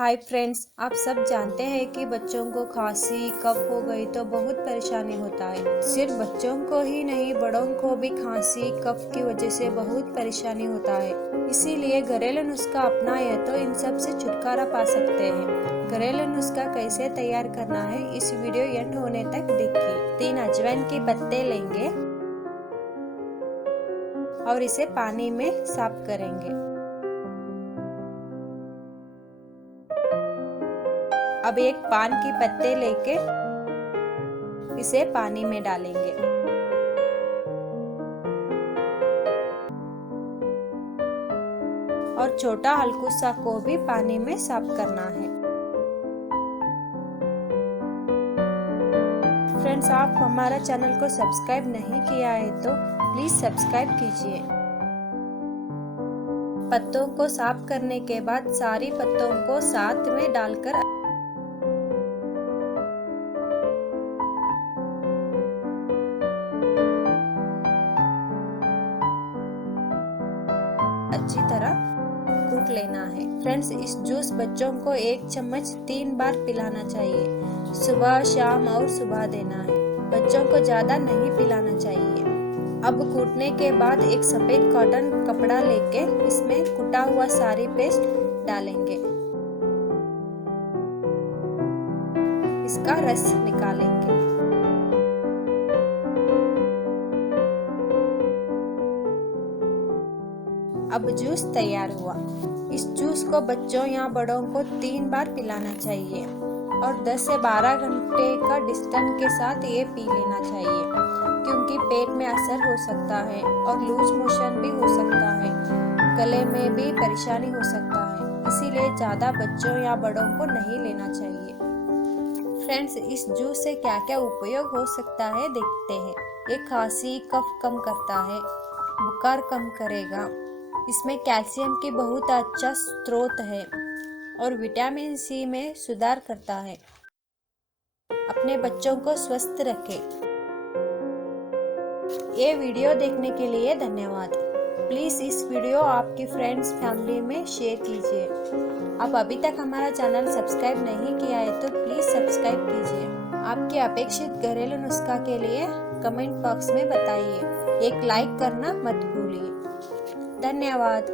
Hi friends, आप सब जानते हैं कि बच्चों को खांसी कफ हो गई तो बहुत परेशानी होता है। सिर्फ बच्चों को ही नहीं, बड़ों को भी खांसी कफ की वजह से बहुत परेशानी होता है। इसीलिए घरेलू नुस्खा अपनाए तो इन सब से छुटकारा पा सकते हैं। घरेलू नुस्खा कैसे तैयार करना है, इस वीडियो एंड होने तक देखिए। 3 अजवाइन के पत्ते लेंगे और इसे पानी में साफ करेंगे। अब एक पान के पत्ते लेके इसे पानी में डालेंगे। और छोटा हलकुसा को भी पानी में साफ करना है। फ्रेंड्स, आप हमारा चैनल को सब्सक्राइब नहीं किया है तो प्लीज सब्सक्राइब कीजिए। पत्तों को साफ करने के बाद सारी पत्तों को साथ में डालकर अच्छी तरह कूट लेना है। फ्रेंड्स, इस जूस बच्चों को 1 चम्मच 3 बार पिलाना चाहिए। सुबह, शाम और सुबह देना है। बच्चों को ज्यादा नहीं पिलाना चाहिए। अब कूटने के बाद एक सफेद कॉटन कपड़ा लेके इसमें कुटा हुआ सारी पेस्ट डालेंगे। इसका रस निकालेंगे। अब जूस तैयार हुआ। इस जूस को बच्चों या बड़ों को 3 बार पिलाना चाहिए और 10 से 12 घंटे का डिस्टेंस के साथ ये पी लेना चाहिए, क्योंकि पेट में असर हो सकता है और लूज मोशन भी हो सकता है, गले में भी परेशानी हो सकता है। इसीलिए ज्यादा बच्चों या बड़ों को नहीं लेना चाहिए। फ्रेंड्स, इस जूस से क्या क्या उपयोग हो सकता है देखते हैं। ये खांसी कफ कम करता है, बुखार कम करेगा। इसमें कैल्शियम की बहुत अच्छा स्रोत है और विटामिन सी में सुधार करता है। अपने बच्चों को स्वस्थ रखें। ये वीडियो देखने के लिए धन्यवाद। प्लीज इस वीडियो आपकी फ्रेंड्स फैमिली में शेयर कीजिए। आप अभी तक हमारा चैनल सब्सक्राइब नहीं किया है तो प्लीज सब्सक्राइब कीजिए। आपके अपेक्षित घरेलू नुस्खा के लिए कमेंट बॉक्स में बताइए। एक लाइक करना मत भूलिए। धन्यवाद।